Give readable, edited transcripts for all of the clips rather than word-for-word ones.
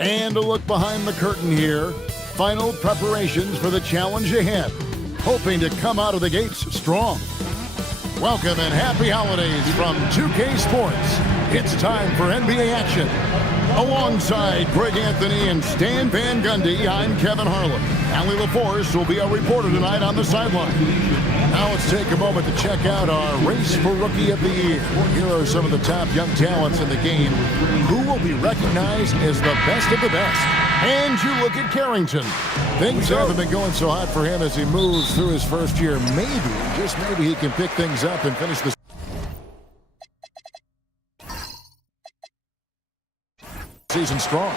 And a look behind the curtain here. Final preparations for the challenge ahead. Hoping to come out of the gates strong. Welcome and happy holidays from 2K Sports. It's time for NBA action. Alongside Greg Anthony and Stan Van Gundy, I'm Kevin Harlan. Allie LaForce will be our reporter tonight on the sideline. Now let's take a moment to check out our race for Rookie of the Year. Here are some of the top young talents in the game who will be recognized as the best of the best. And you look at Carrington. Things haven't been going so hot for him as he moves through his first year. Maybe, just maybe, he can pick things up and finish the season strong.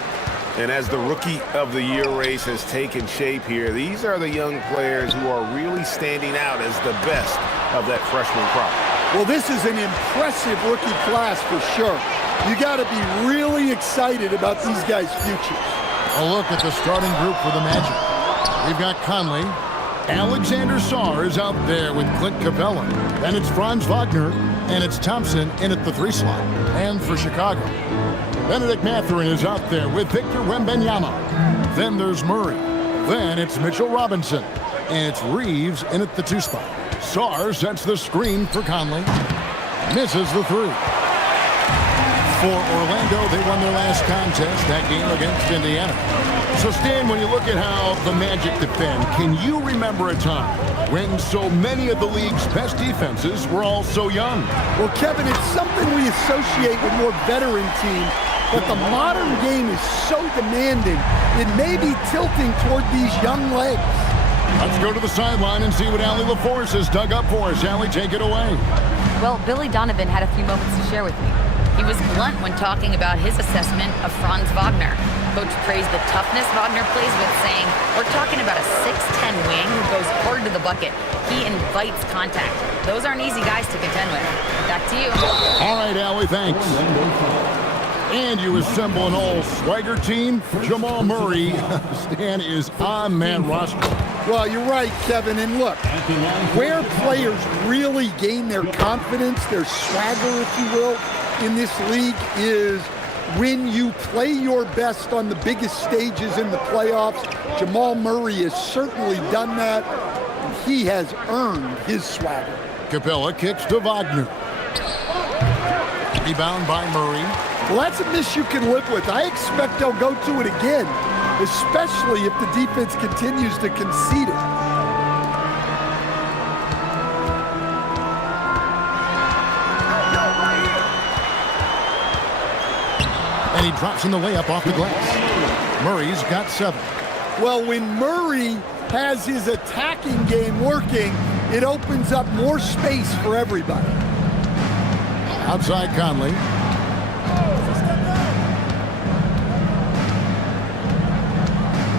And as the Rookie of the Year race has taken shape here, these are the young players who are really standing out as the best of that freshman crop. Well, this is an impressive rookie class for sure. You got to be really excited about these guys' futures. A look at the starting group for the Magic. We've got Conley. Alexander Sarr is out there with Clint Capella. Then it's Franz Wagner, and it's Thompson in at the 3 slot. And for Chicago, Benedict Mathurin is out there with Victor Wembanyama. Then there's Murray. Then it's Mitchell Robinson. And it's Reeves in at the 2 spot. Sarr sets the screen for Conley. Misses the 3. For Orlando, they won their last contest, that game against Indiana. So, Stan, when you look at how the Magic defend, can you remember a time when so many of the league's best defenses were all so young? Well, Kevin, it's something we associate with more veteran teams, but the modern game is so demanding, it may be tilting toward these young legs. Let's go to the sideline and see what Allie LaForce has dug up for us. Allie, take it away. Well, Billy Donovan had a few moments to share with me. He was blunt when talking about his assessment of Franz Wagner. Coach praised the toughness Wagner plays with, saying, "We're talking about a 6'10" wing who goes hard to the bucket. He invites contact. Those aren't easy guys to contend with." Back to you. All right, Allie, thanks. And you assemble an all-swagger team. Jamal Murray, Stan, is on that roster. Well, you're right, Kevin. And look, where players really gain their confidence, their swagger, if you will, in this league is when you play your best on the biggest stages in the playoffs. Jamal Murray has certainly done that. He has earned his swagger. Capella kicks to Wagner. Rebound by Murray. Well, that's a miss you can live with. I expect they'll go to it again, especially if the defense continues to concede it. And he drops in the layup off the glass. Murray's got 7. Well, when Murray has his attacking game working, it opens up more space for everybody. Outside Conley.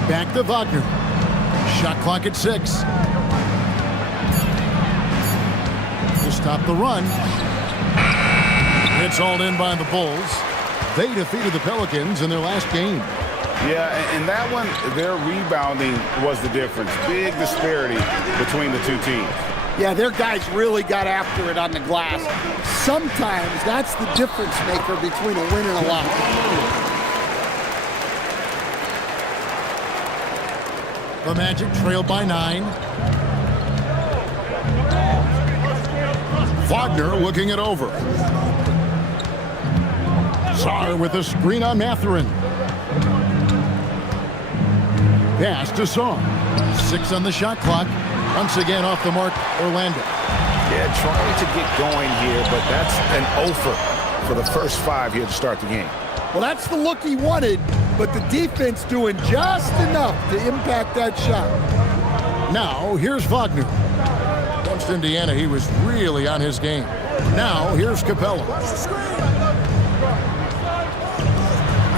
Back to Wagner. Shot clock at 6. To stop the run. It's hauled in by the Bulls. They defeated the Pelicans in their last game. Yeah, and that one, their rebounding was the difference. Big disparity between the two teams. Yeah, their guys really got after it on the glass. Sometimes that's the difference maker between a win and a loss. The Magic trailed by 9. Wagner looking it over. Sarr with a screen on Mathurin. Pass to Sarr. 6 on the shot clock. Once again off the mark, Orlando. Yeah, trying to get going here, but that's an offer for the first 5 here to start the game. Well, that's the look he wanted, but the defense doing just enough to impact that shot. Now, here's Wagner. Against Indiana, he was really on his game. Now, here's Capella.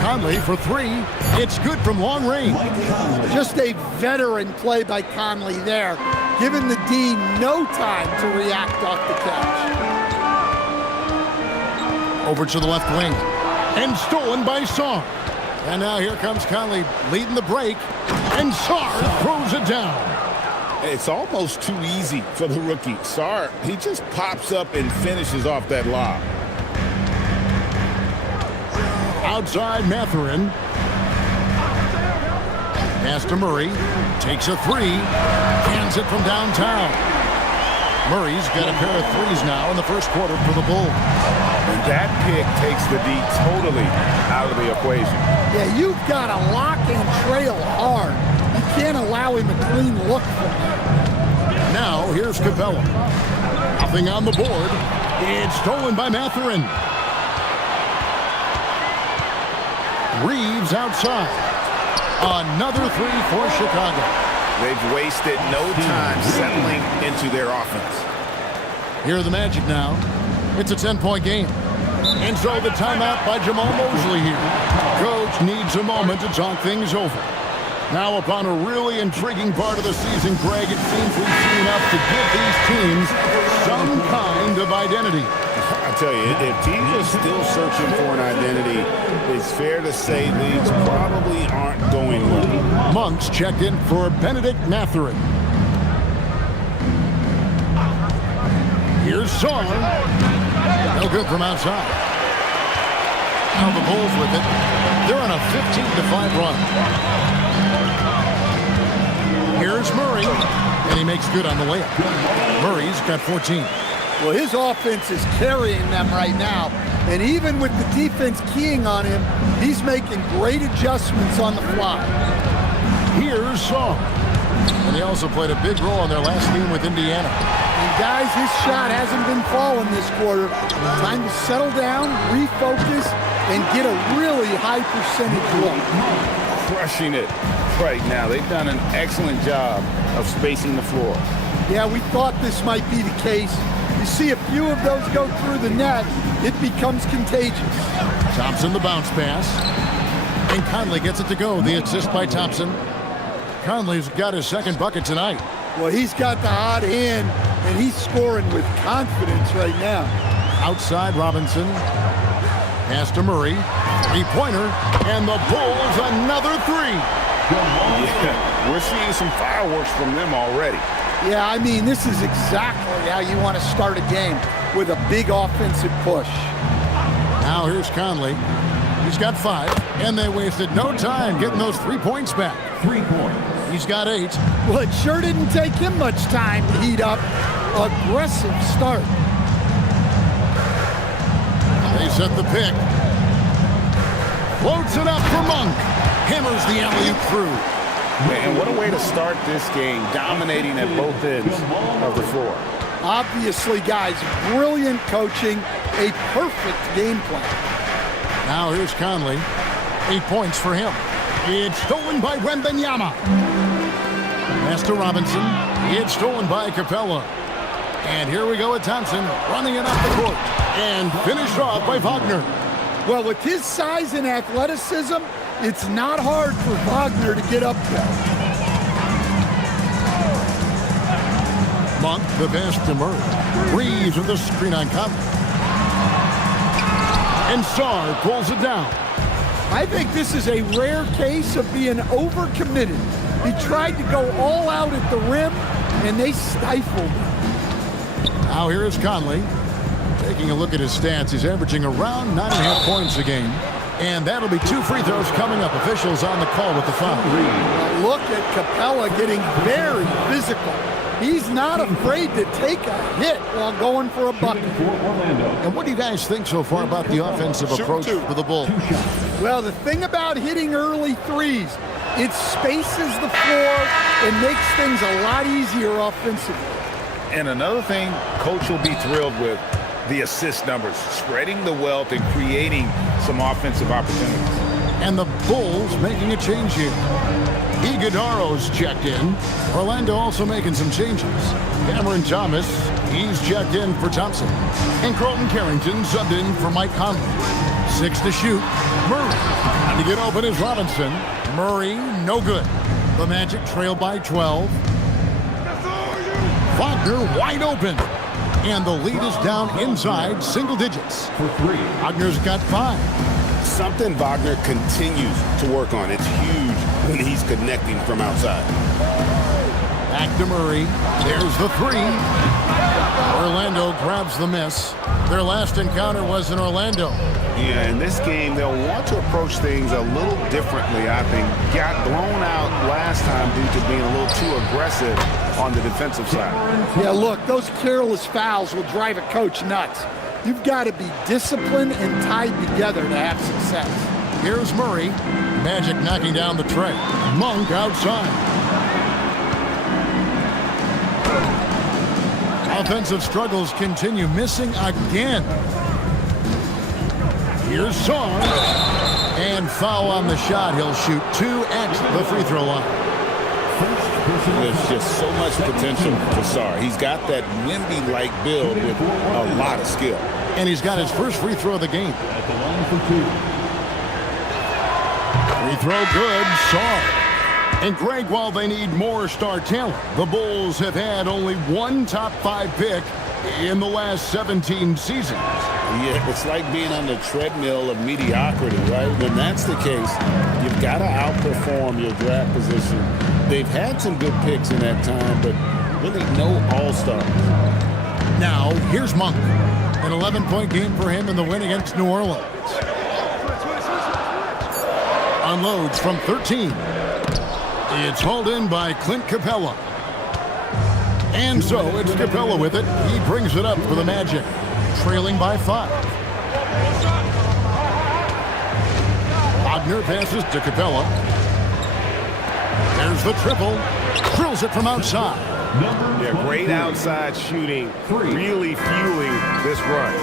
Conley for 3. It's good from long range. Just a veteran play by Conley there, giving the D no time to react off the catch. Over to the left wing. And stolen by Sarr. And now here comes Conley leading the break. And Sarr throws it down. It's almost too easy for the rookie. Sarr, he just pops up and finishes off that lob. Outside Mathurin. Pass to Murray. Takes a three. Cans it from downtown. Murray's got a pair of threes now in the first quarter for the Bulls. And that pick takes the D totally out of the equation. Yeah, you've got to lock and trail hard. You can't allow him a clean look from him. Now, here's Capella. Nothing on the board. It's stolen by Mathurin. Reeves outside. Another three for Chicago. They've wasted no time settling into their offense. Here are the Magic now. It's a 10-point game. And so the timeout by Jamal Mosley here. Coach needs a moment to talk things over. Now upon a really intriguing part of the season, Greg, it seems we've seen enough to give these teams some kind of identity. I tell you, if teams are still searching for an identity, it's fair to say leagues probably aren't going well. Monks checked in for Benedict Mathurin. Here's Song. No good from outside. Now the Bulls with it. They're on a 15-5 run. Here's Murray, and he makes good on the layup. Murray's got 14. Well, his offense is carrying them right now. And even with the defense keying on him, he's making great adjustments on the fly. Here's Song. And he also played a big role in their last game with Indiana. And guys, his shot hasn't been falling this quarter. Time to settle down, refocus, and get a really high percentage look. Crushing it right now. They've done an excellent job of spacing the floor. Yeah, we thought this might be the case. You see a few of those go through the net, it becomes contagious. Thompson the bounce pass. And Conley gets it to go. The assist by Thompson. Conley's got his second bucket tonight. Well, he's got the hot hand, and he's scoring with confidence right now. Outside Robinson. Pass to Murray. Three-pointer. And the Bulls another three. Yeah, we're seeing some fireworks from them already. Yeah, I mean, this is exactly how you want to start a game, with a big offensive push. Now here's Conley. He's got 5, and they wasted no time getting those 3 points back. 3 points. He's got 8. Well, it sure didn't take him much time to heat up. Aggressive start. They set the pick. Floats it up for Monk. Hammers the alley-oop through. And what a way to start this game, dominating at both ends of the floor. Obviously, guys, brilliant coaching, a perfect game plan. Now here's Conley. 8 points for him. It's stolen by Wembanyama. Pass to Robinson. It's stolen by Capella. And here we go with Thompson running it up the court. And finished off by Wagner. Well, with his size and athleticism, it's not hard for Wagner to get up there. Monk, the pass to Murray. Reeves with the screen on Conley. And Sarr pulls it down. I think this is a rare case of being overcommitted. He tried to go all out at the rim, and they stifled him. Now here is Conley. Taking a look at his stats, he's averaging around 9.5 points a game. And that'll be 2 free throws coming up. Officials on the call with the foul. Look at Capella getting very physical. He's not afraid to take a hit while going for a bucket. And what do you guys think so far about the offensive approach for the Bulls? Well, the thing about hitting early threes, it spaces the floor and makes things a lot easier offensively. And another thing Coach will be thrilled with, the assist numbers, spreading the wealth and creating some offensive opportunities. And the Bulls making a change here. Iguodaro's checked in. Orlando also making some changes. Cameron Thomas, he's checked in for Thompson. And Colton Carrington subbed in for Mike Conley. 6 to shoot. Murray. And to get open is Robinson. Murray, no good. The Magic trail by 12. Wagner wide open. And the lead is down inside single digits. For 3. Wagner's got 5. Something Wagner continues to work on. It's huge when he's connecting from outside. Back to Murray. There's the three. Orlando grabs the miss. Their last encounter was in Orlando. Yeah, in this game, they'll want to approach things a little differently, I think. Got blown out last time due to being a little too aggressive on the defensive side. Yeah, look, those careless fouls will drive a coach nuts. You've got to be disciplined and tied together to have success. Here's Murray. Magic knocking down the tray. Monk outside. Offensive struggles continue, missing again. Here's Song. And foul on the shot. He'll shoot 2 at the free throw line. There's just so much potential for Sar. He's got that Wemby-like build with a lot of skill. And he's got his first free throw of the game. Free throw good, Sar. And Greg, while they need more star talent, the Bulls have had only one top 5 pick in the last 17 seasons. Yeah, it's like being on the treadmill of mediocrity, right? When that's the case, you've got to outperform your draft position. They've had some good picks in that time, but really no all-stars. Now, here's Monk. An 11-point game for him in the win against New Orleans. Unloads from 13. It's hauled in by Clint Capella. And so it's Capella with it. He brings it up for the Magic, trailing by 5. Wagner passes to Capella. There's the triple. Drills it from outside. Yeah, great outside shooting, really fueling this run.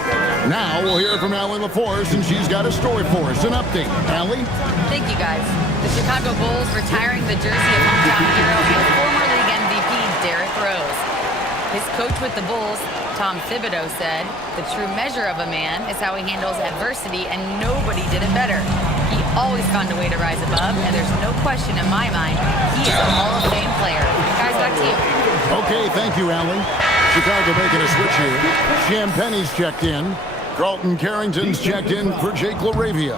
Now we'll hear from Allie LaForce, and she's got a story for us. An update. Allie? Thank you, guys. The Chicago Bulls retiring the jersey of hometown hero and former league MVP Derrick Rose. His coach with the Bulls, Tom Thibodeau, said, "The true measure of a man is how he handles adversity, and nobody did it better. He always found a way to rise above, and there's no question in my mind he is a Hall of Fame player." Guys, back to you. Okay, thank you, Allie. Chicago making a switch here. Champagne's checked in. Carlton Carrington's checked in for Jake LaRavia.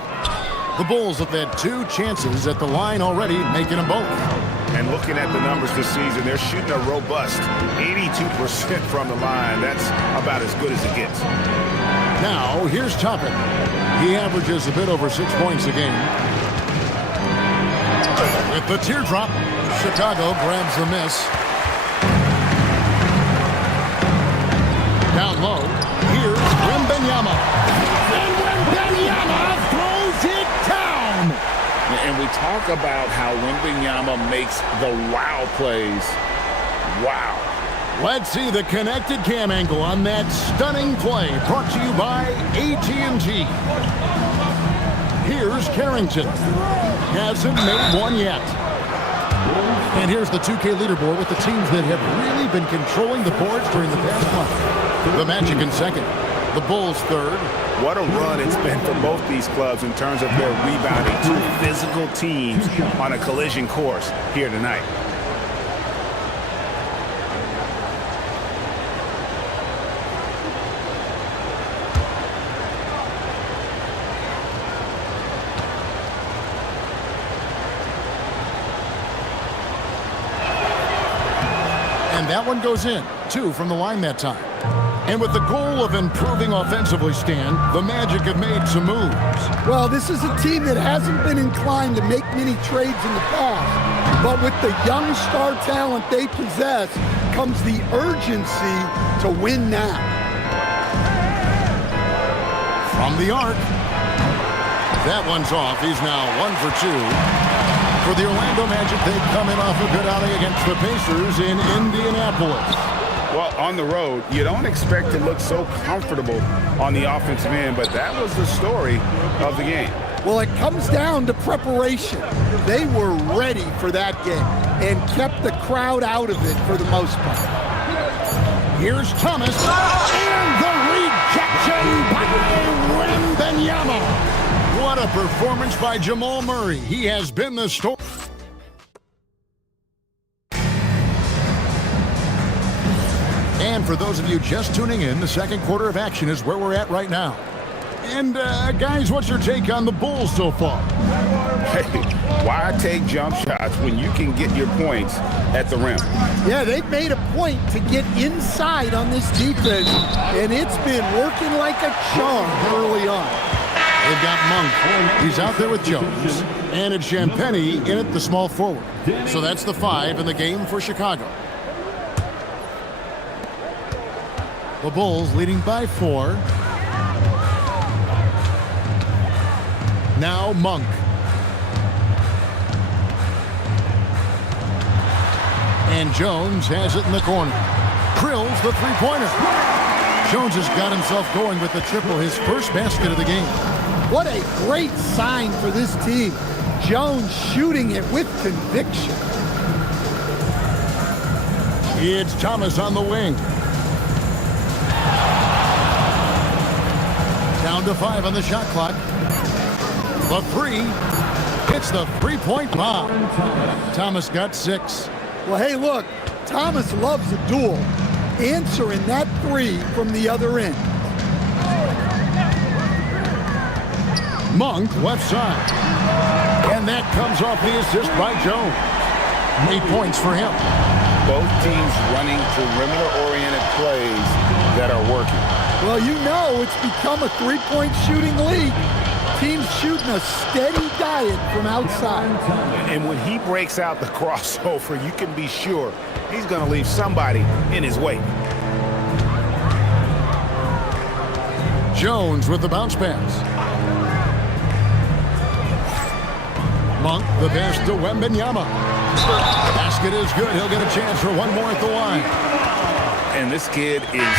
The Bulls have had 2 chances at the line already, making them both. And looking at the numbers this season, they're shooting a robust 82% from the line. That's about as good as it gets. Now, here's Toppin. He averages a bit over 6 points a game. With the teardrop, Chicago grabs the miss. Down low, here's Wembanyama. And Wembanyama throws it down. And we talk about how Wembanyama makes the wow plays. Wow. Let's see the connected cam angle on that stunning play, brought to you by AT&T. Here's Carrington. Hasn't made one yet. And here's the 2K leaderboard with the teams that have really been controlling the boards during the past month. The Magic in second. The Bulls third. What a run it's been for both these clubs in terms of their rebounding. 2 physical teams on a collision course here tonight. And that one goes in. 2 from the line that time. And with the goal of improving offensively, Stan, the Magic have made some moves. Well, this is a team that hasn't been inclined to make many trades in the past. But with the young star talent they possess comes the urgency to win now. From the arc. That one's off. He's now 1 for 2. For the Orlando Magic, they come in off a good outing against the Pacers in Indianapolis. Well, on the road, you don't expect to look so comfortable on the offensive end, but that was the story of the game. Well, it comes down to preparation. They were ready for that game and kept the crowd out of it for the most part. Here's Thomas, and the rejection by Wembanyama. What a performance by Jamal Murray. He has been the story. And for those of you just tuning in, the second quarter of action is where we're at right now. And guys, what's your take on the Bulls so far? Hey, why take jump shots when you can get your points at the rim? Yeah, they've made a point to get inside on this defense, and it's been working like a charm early on. They've got Monk. He's out there with Jones. And it's Champagny in at the small forward. So that's the 5 in the game for Chicago. The Bulls leading by 4. Now Monk. And Jones has it in the corner. Drills the three-pointer. Jones has got himself going with the triple, his first basket of the game. What a great sign for this team. Jones shooting it with conviction. It's Thomas on the wing. Down to 5 on the shot clock. The 3 hits the three-point bomb. Thomas got 6. Well, hey, look, Thomas loves a duel. Answering that 3 from the other end. Monk left side. And that comes off the assist by Jones. 8 points for him. Both teams running perimeter-oriented plays that are working. Well, you know it's become a three-point shooting league. Teams shooting a steady diet from outside. And when he breaks out the crossover, you can be sure he's going to leave somebody in his wake. Jones with the bounce pass. Monk, the pass to Wembanyama. Basket is good. He'll get a chance for one more at the line. And this kid is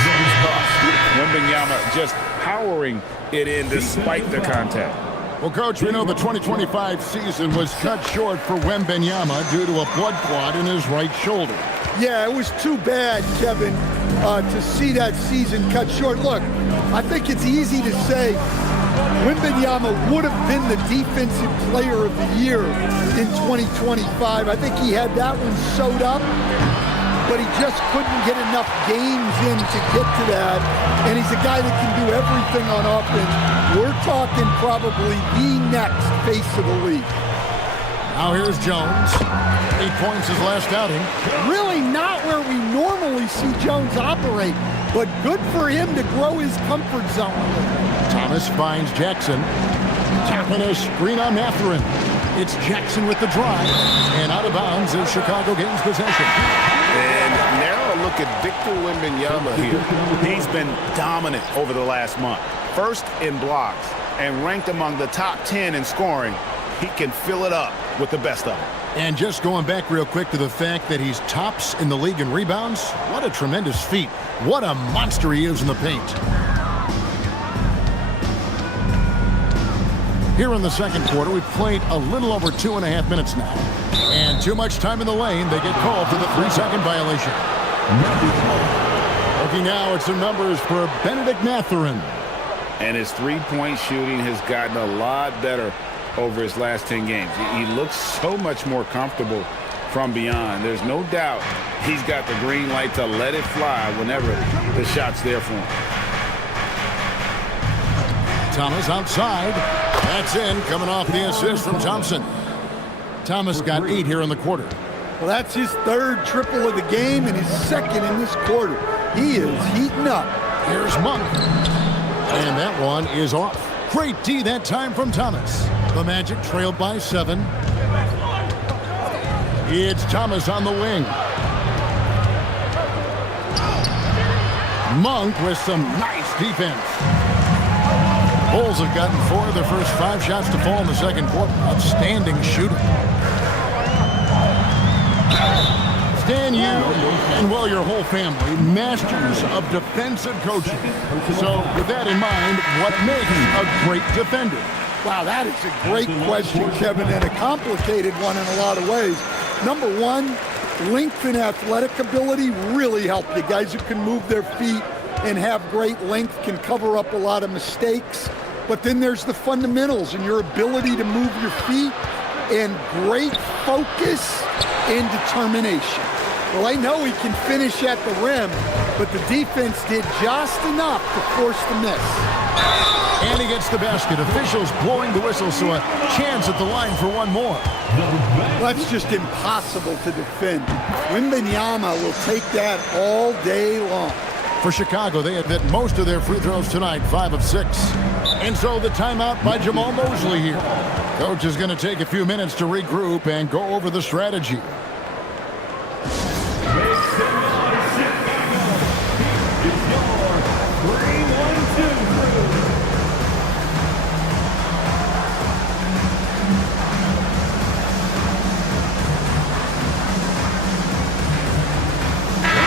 Wembanyama just powering it in despite the contact. Well, Coach, we know the 2025 season was cut short for Wembanyama due to a blood clot in his right shoulder. Yeah, it was too bad, Kevin, to see that season cut short. Look, I think it's easy to say Wembanyama would have been the defensive player of the year in 2025. I think he had that one sewed up, but he just couldn't get enough games in to get to that. And he's a guy that can do everything on offense. We're talking probably the next face of the league. Now here's Jones. 8 points his last outing. Really not where we normally see Jones operate, but good for him to grow his comfort zone. Thomas finds Jackson. Tapping a screen on Mathurin. It's Jackson with the drive. And out of bounds as Chicago gains possession. And now a look at Victor Wembanyama here. He's been dominant over the last month. First in blocks and ranked among the top 10 in scoring. He can fill it up with the best of them. And just going back real quick to the fact that he's tops in the league in rebounds, what a tremendous feat. What a monster he is in the paint. Here in the second quarter, we've played a little over 2.5 minutes now. And too much time in the lane, they get called for the 3-second violation. Looking now at some numbers for Benedict Mathurin. And his three-point shooting has gotten a lot better over his last 10 games. He looks so much more comfortable from beyond. There's no doubt he's got the green light to let it fly whenever the shot's there for him. Thomas outside. That's in, coming off the assist from Thompson. Thomas got 8 here in the quarter. Well, that's his third triple of the game and his second in this quarter. He is heating up. Here's Monk. And that one is off. Great D that time from Thomas. The Magic trailed by 7. It's Thomas on the wing. Monk with some nice defense. Bulls have gotten 4 of their first 5 shots to fall in the second quarter. Outstanding shooting. Stan, you and, well, your whole family, masters of defensive coaching. So with that in mind, what makes a great defender? Wow, that is a great question, Kevin, and a complicated one in a lot of ways. Number one, length and athletic ability really help you. Guys who can move their feet and have great length can cover up a lot of mistakes. But then there's the fundamentals and your ability to move your feet and great focus and determination. Well, I know he can finish at the rim, but the defense did just enough to force the miss. And he gets the basket. Officials blowing the whistle, so a chance at the line for one more. That's just impossible to defend. Wembanyama will take that all day long. For Chicago, they have hit most of their free throws tonight, 5 of 6. And so the timeout by Jamal Mosley here. Coach is going to take a few minutes to regroup and go over the strategy.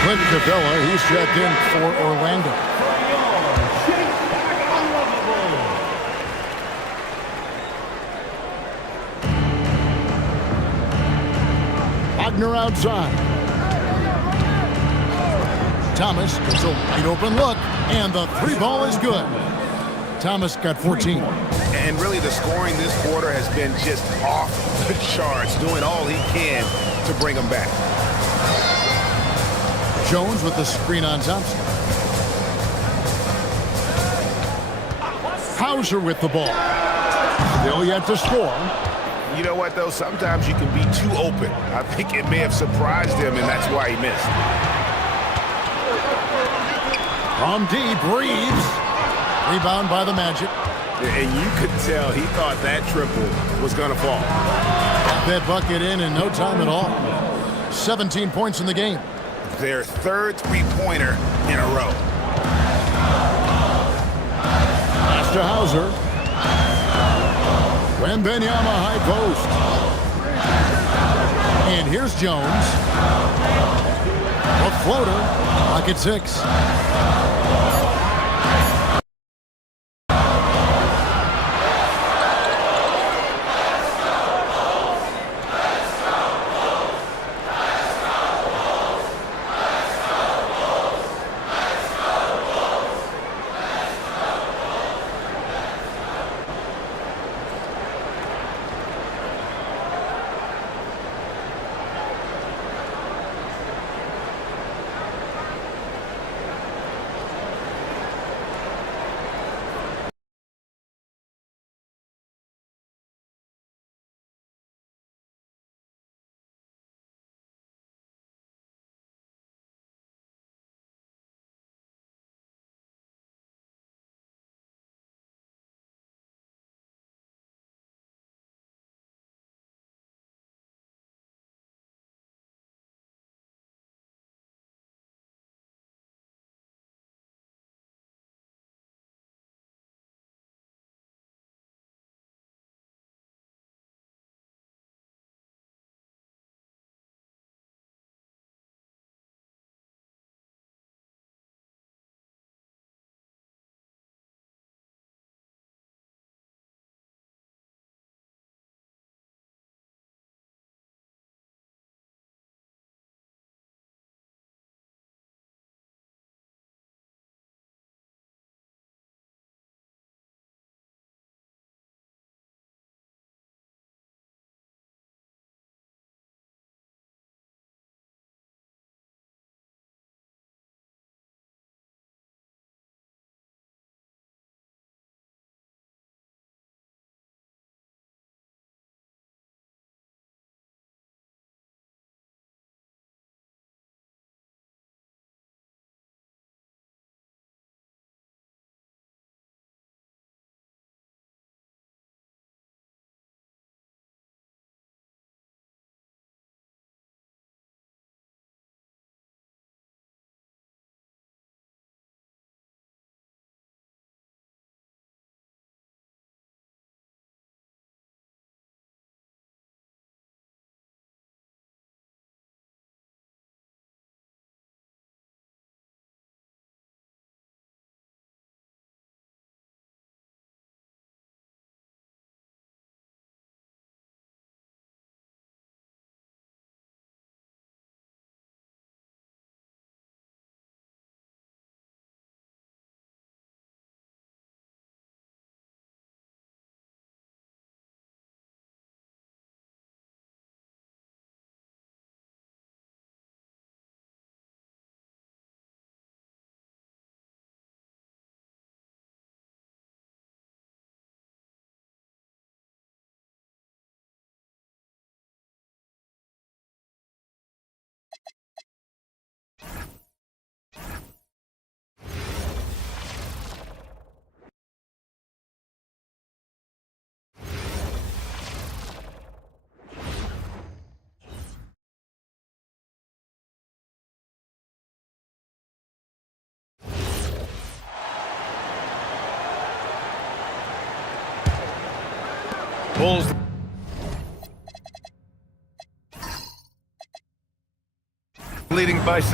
Clint Capella, he's checked in for Orlando. Wagner outside. Thomas gets a wide open look, and the three ball is good. Thomas got 14. And really the scoring this quarter has been just off the charts, doing all he can to bring them back. Jones with the screen on Thompson. Hauser with the ball. Still yet to score. You know what, though? Sometimes you can be too open. I think it may have surprised him, and that's why he missed. From deep, Reeves. Rebound by the Magic. And you could tell he thought that triple was going to fall. That bucket in no time at all. 17 points in the game. Their third three-pointer in a row. Pass to Hauser. Wembanyama high post. And here's Jones. A floater. Pocket 6. Bulls leading by 6.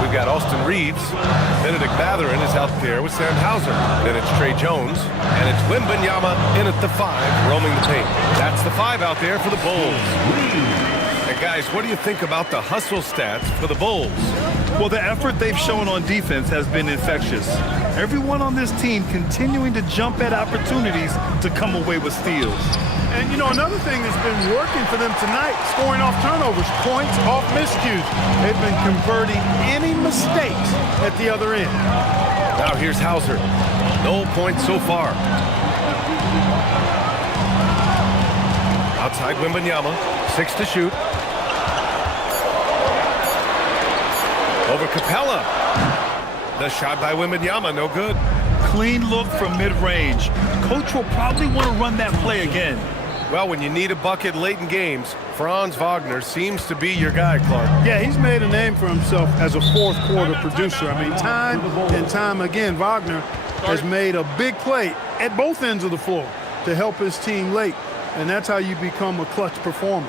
We've got Austin Reeves. Benedict Mathurin is out there with Sam Hauser. Then it's Trey Jones. And it's Wembanyama in at the 5, roaming the paint. That's the 5 out there for the Bulls. And guys, what do you think about the hustle stats for the Bulls? Well, the effort they've shown on defense has been infectious. Everyone on this team continuing to jump at opportunities to come away with steals. And, you know, another thing that's been working for them tonight, scoring off turnovers, points off miscues. They've been converting any mistakes at the other end. Now here's Hauser. No points so far. Outside Wembanyama, 6 to shoot. Over Capella. The shot by Wembanyama, no good. Clean look from mid-range. Coach will probably want to run that play again. Well, when you need a bucket late in games, Franz Wagner seems to be your guy, Clark. Yeah, he's made a name for himself as a fourth quarter producer. I mean, time and time again, Wagner has made a big play at both ends of the floor to help his team late, and that's how you become a clutch performer.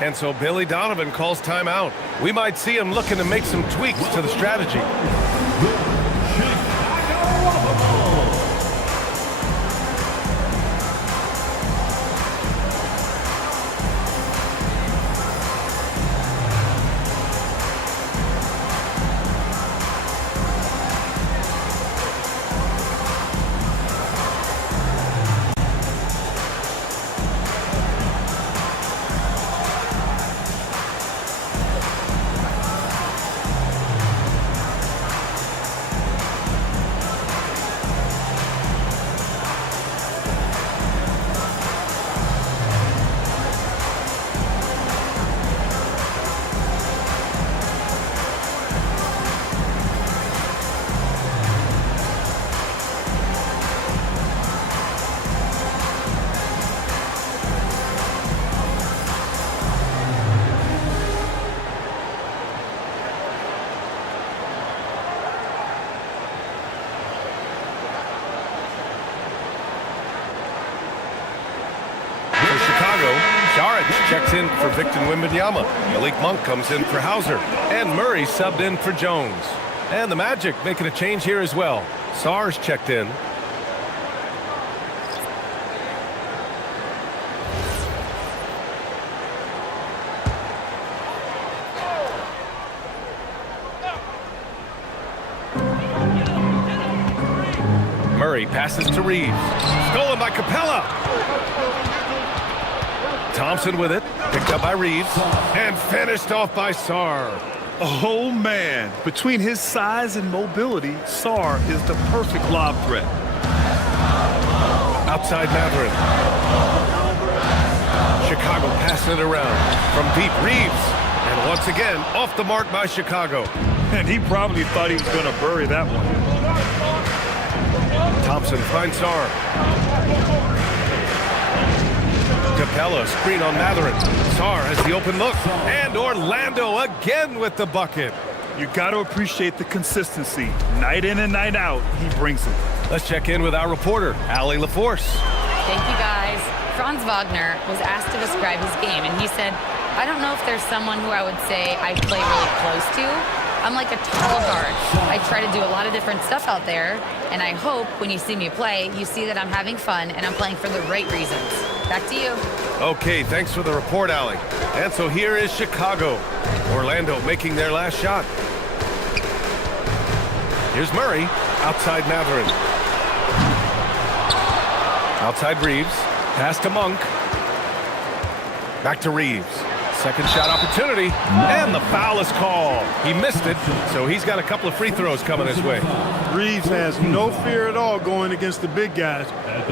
And so Billy Donovan calls timeout. We might see him looking to make some tweaks to the strategy. Checks in for Victor Wembanyama. Malik Monk comes in for Hauser. And Murray subbed in for Jones. And the Magic making a change here as well. Sarge checked in. Murray passes to Reeves. Stolen by Capella. Thompson with it, picked up by Reeves, and finished off by Sarr. Oh, man. Between his size and mobility, Sarr is the perfect lob threat. Outside Mathurin. Chicago passing it around from deep. Reeves. And once again, off the mark by Chicago. And he probably thought he was going to bury that one. Thompson finds Sarr. Capella, screen on Mathurin. Sarr has the open look. And Orlando again with the bucket. You got to appreciate the consistency. Night in and night out, he brings it. Let's check in with our reporter, Allie LaForce. Thank you, guys. Franz Wagner was asked to describe his game, and he said, I don't know if there's someone who I would say I play really close to. I'm like a tall guard. I try to do a lot of different stuff out there, and I hope when you see me play, you see that I'm having fun and I'm playing for the right reasons. Back to you. Okay, thanks for the report, Allie. And so here is Chicago. Orlando making their last shot. Here's Murray, outside Mathurin. Outside Reeves, pass to Monk. Back to Reeves. Second shot opportunity, and the foul is called. He missed it, so he's got a couple of free throws coming his way. Reeves has no fear at all going against the big guys,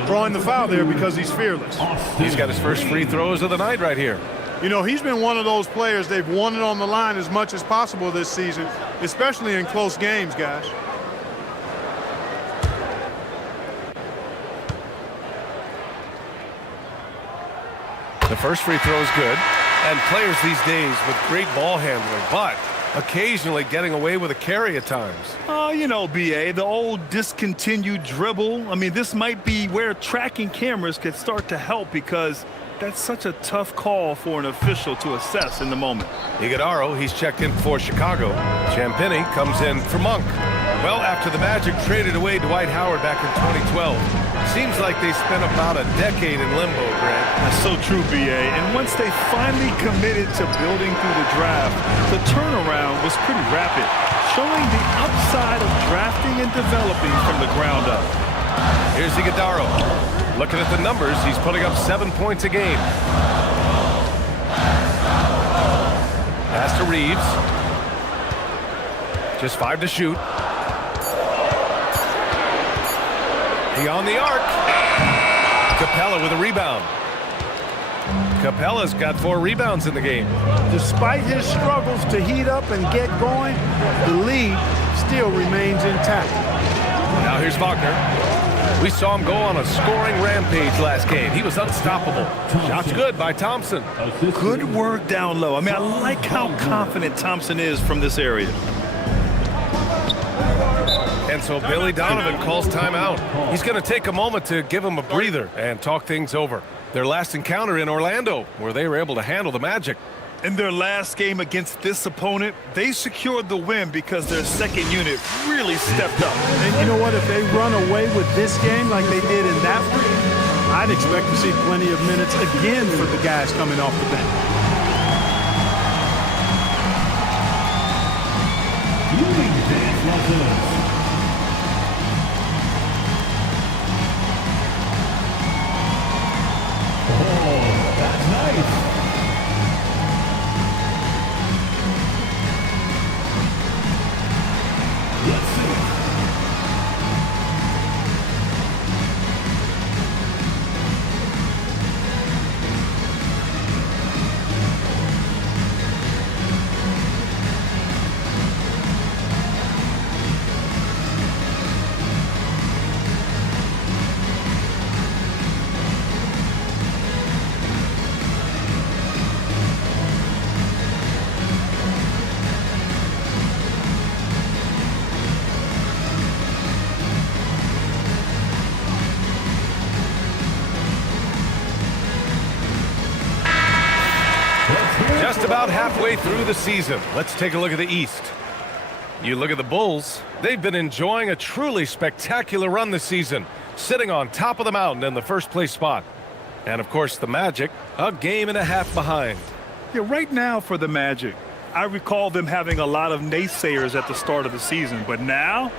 drawing the foul there because he's fearless. He's got his first free throws of the night right here. You know, he's been one of those players they've wanted on the line as much as possible this season, especially in close games, guys. The first free throw is good. And players these days with great ball handling, but occasionally getting away with a carry at times. Oh, you know, B.A., the old discontinued dribble. I mean, this might be where tracking cameras could start to help because that's such a tough call for an official to assess in the moment. Iguodaro, he's checked in for Chicago. Champagnie comes in for Monk. Well, after the Magic traded away Dwight Howard back in 2012, seems like they spent about a decade in limbo, Grant. That's so true, B.A. And once they finally committed to building through the draft, the turnaround was pretty rapid, showing the upside of drafting and developing from the ground up. Here's Iguodaro. Looking at the numbers, he's putting up 7 points a game. Pass to Reeves. Just 5 to shoot. Beyond the arc. Capella with a rebound. Capella's got 4 rebounds in the game. Despite his struggles to heat up and get going, the lead still remains intact. Now here's Wagner. We saw him go on a scoring rampage last game. He was unstoppable. Shots good by Thompson. Good work down low. I mean, I like how confident Thompson is from this area. And so Billy Donovan calls timeout. He's going to take a moment to give him a breather and talk things over. Their last encounter in Orlando, where they were able to handle the Magic. In their last game against this opponent, they secured the win because their second unit really stepped up. And you know what? If they run away with this game like they did in that one, I'd expect to see plenty of minutes again for the guys coming off the bench. Oh, that's nice. Just about halfway through the season. Let's take a look at the East. You look at the Bulls. They've been enjoying a truly spectacular run this season, sitting on top of the mountain in the first place spot. And of course, the Magic, a game and a half behind. Yeah, right now for the Magic, I recall them having a lot of naysayers at the start of the season, but now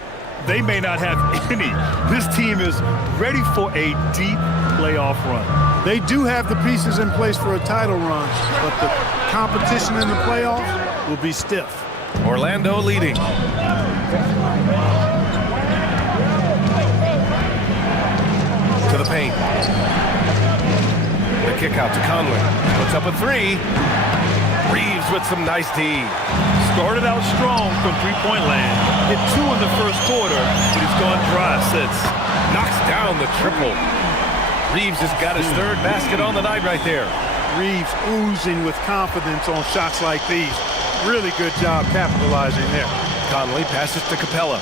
they may not have any. This team is ready for a deep playoff run. They do have the pieces in place for a title run, but the competition in the playoffs will be stiff. Orlando leading. To the paint. The kick out to Conley. Puts up a 3. Reeves with some nice D. Started out strong from three-point land. Hit 2 in the first quarter, but he's gone dry since. Knocks down the triple. Reeves has got his 3rd basket on the night right there. Reeves oozing with confidence on shots like these. Really good job capitalizing there. Conley passes to Capella.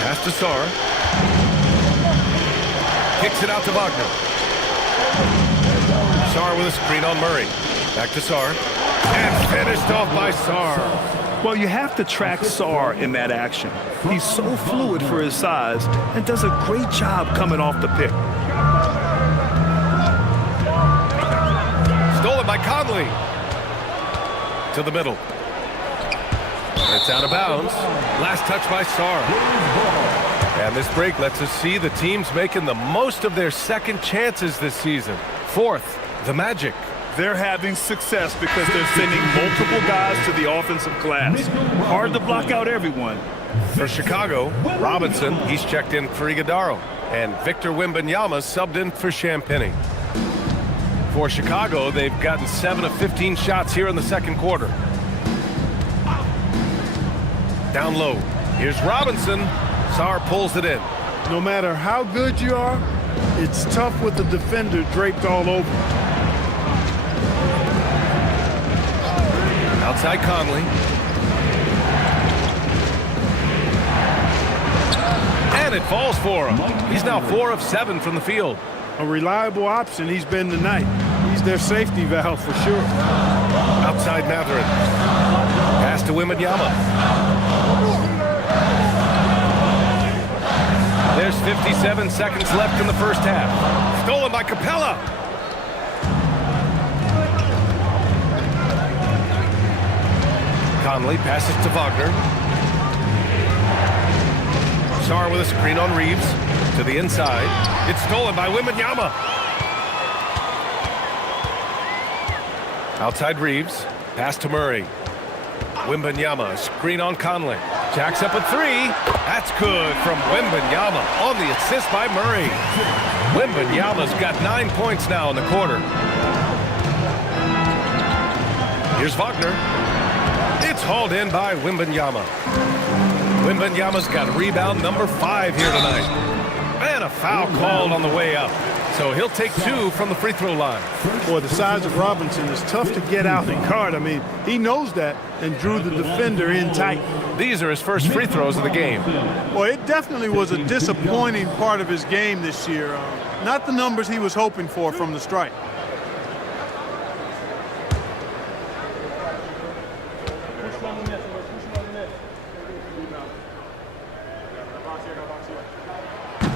Pass to Sarr. Kicks it out to Wagner. Sarr with a screen on Murray. Back to Sarr. And finished off by Sarr. Well, you have to track Sarr in that action. He's so fluid for his size and does a great job coming off the pick. Stolen by Conley. To the middle. It's out of bounds. Last touch by Sarr. And this break lets us see the teams making the most of their second chances this season. 4th, the Magic. They're having success because they're sending multiple guys to the offensive glass. Hard to block out everyone. For Chicago, Robinson, he's checked in for Iguodaro. And Victor Wembanyama subbed in for Champagnie. For Chicago, they've gotten 7 of 15 shots here in the second quarter. Down low. Here's Robinson. Sarr pulls it in. No matter how good you are, it's tough with the defender draped all over. Outside Conley. And it falls for him. He's now 4 of 7 from the field. A reliable option he's been tonight. He's their safety valve for sure. Outside Matherin. Pass to Wembanyama. There's 57 seconds left in the first half. Stolen by Capella. Conley passes to Wagner. Sarr with a screen on Reeves. To the inside. It's stolen by Wembanyama. Outside Reeves. Pass to Murray. Wembanyama. Screen on Conley. Jacks up a 3. That's good from Wembanyama on the assist by Murray. Wembanyama's got 9 points now in the quarter. Here's Wagner. It's hauled in by Wembanyama. Wembanyama's got rebound number 5 here tonight. And a foul called on the way up. So he'll take 2 from the free throw line. Boy, the size of Robinson is tough to get out and guard. I mean, he knows that and drew the defender in tight. These are his first free throws of the game. Well, it definitely was a disappointing part of his game this year. Not the numbers he was hoping for from the strike.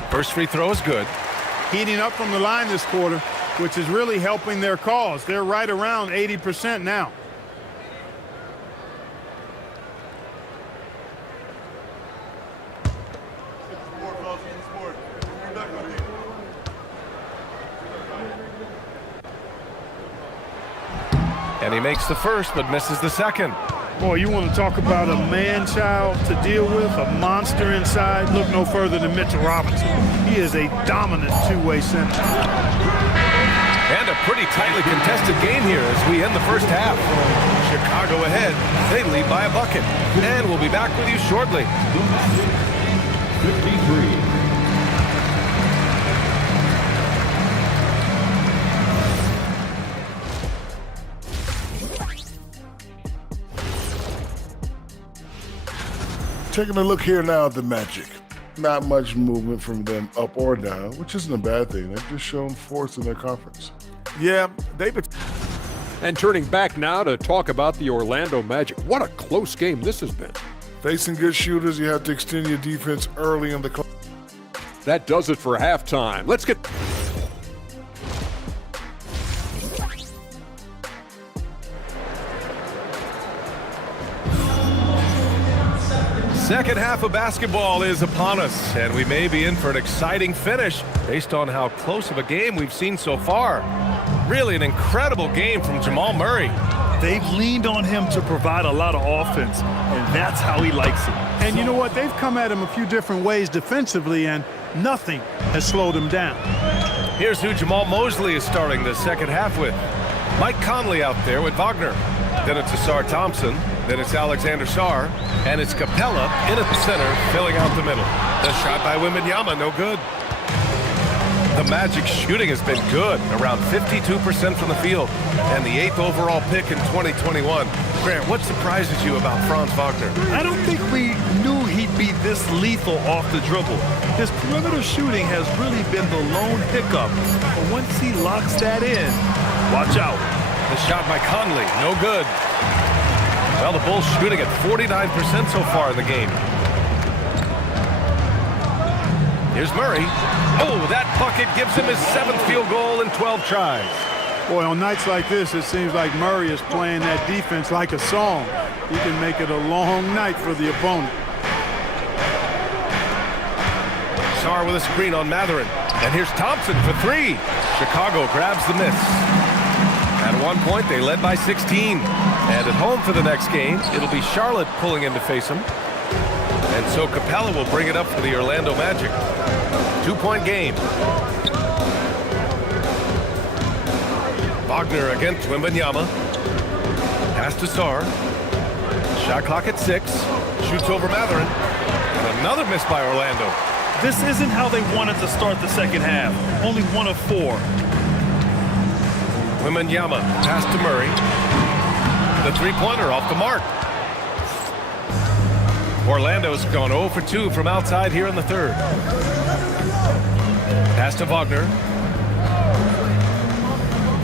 First free throw is good. Heating up from the line this quarter, which is really helping their cause. They're right around 80% now. And he makes the first, but misses the second. Boy, you want to talk about a man-child to deal with, a monster inside. Look no further than Mitchell Robinson. He is a dominant two-way center. And a pretty tightly contested game here as we end the first half. Chicago ahead. They lead by a bucket. And we'll be back with you shortly. 53. Taking a look here now at the Magic. Not much movement from them up or down, which isn't a bad thing. They've just shown force in their conference. Yeah, they've... And turning back now to talk about the Orlando Magic. What a close game this has been. Facing good shooters, you have to extend your defense early in the clock. That does it for halftime. Let's get... Second half of basketball is upon us, and we may be in for an exciting finish based on how close of a game we've seen so far. Really an incredible game from Jamal Murray. They've leaned on him to provide a lot of offense, and that's how he likes it. And you know what? They've come at him a few different ways defensively, and nothing has slowed him down. Here's who Jamal Mosley is starting the second half with. Mike Conley out there with Wagner. Then it's Asar Thompson. Then it's Alexander Sarr. And it's Capella in at the center, filling out the middle. The shot by Wembanyama, no good. The Magic shooting has been good, around 52% from the field, and the 8th overall pick in 2021. Grant, what surprises you about Franz Wagner? I don't think we knew he'd be this lethal off the dribble. His perimeter shooting has really been the lone hiccup, but once he locks that in, watch out. The shot by Conley, no good. Well, the Bulls shooting at 49% so far in the game. Here's Murray. Oh, that bucket gives him his 7th field goal in 12 tries. Boy, on nights like this, it seems like Murray is playing that defense like a song. He can make it a long night for the opponent. Sarr with a screen on Matherin. And here's Thompson for 3. Chicago grabs the miss. At one point, they led by 16. And at home for the next game, it'll be Charlotte pulling in to face them. And so Capella will bring it up for the Orlando Magic. 2-point game. Wagner against Wembanyama. Pass to Sarr. Shot clock at 6. Shoots over Matherin. And another miss by Orlando. This isn't how they wanted to start the second half. Only 1 of 4. Wembanyama pass to Murray. The three-pointer off the mark. Orlando's gone 0 for 2 from outside here in the third. Pass to Wagner.